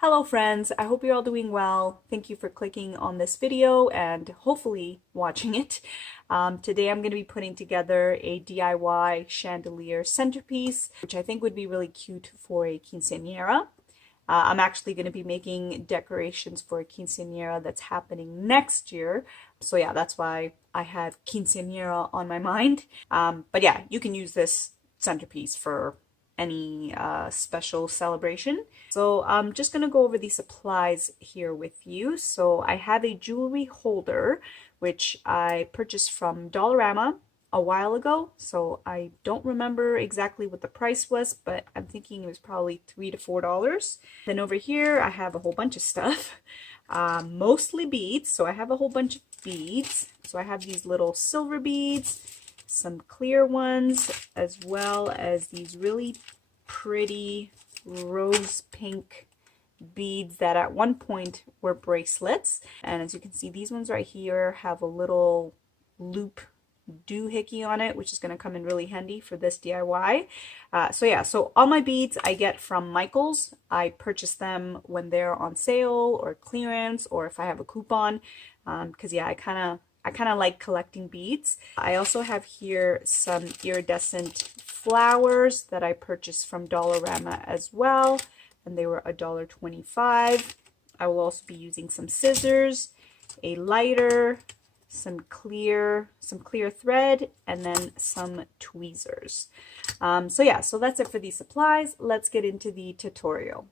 Hello friends, I hope you're all doing well. Thank you for clicking on this video and hopefully watching it. Today I'm going to be putting together a DIY chandelier centerpiece, which I think would be really cute for a quinceañera. I'm actually going to be making decorations for a quinceañera that's happening next year. So yeah, that's why I had quinceañera on my mind. But yeah, you can use this centerpiece for any special celebration. So I'm just gonna go over the supplies here with you. So I have a jewelry holder, which I purchased from Dollarama a while ago. So I don't remember exactly what the price was, but I'm thinking it was probably $3 to $4. Then over here, I have a whole bunch of stuff, mostly beads. So I have a whole bunch of beads. So I have these little silver beads, some clear ones, as well as these really pretty rose pink beads that at one point were bracelets. And as you can see, these ones right here have a little loop doohickey on it, which is going to come in really handy for this DIY. So all my beads I get from Michael's. I purchase them when they're on sale or clearance, or if I have a coupon, because yeah, I kind of like collecting beads. I also have here some iridescent flowers that I purchased from Dollarama as well, and they were $1.25. I will also be using some scissors, a lighter, some clear thread, and then some tweezers. So that's it for these supplies. Let's get into the tutorial.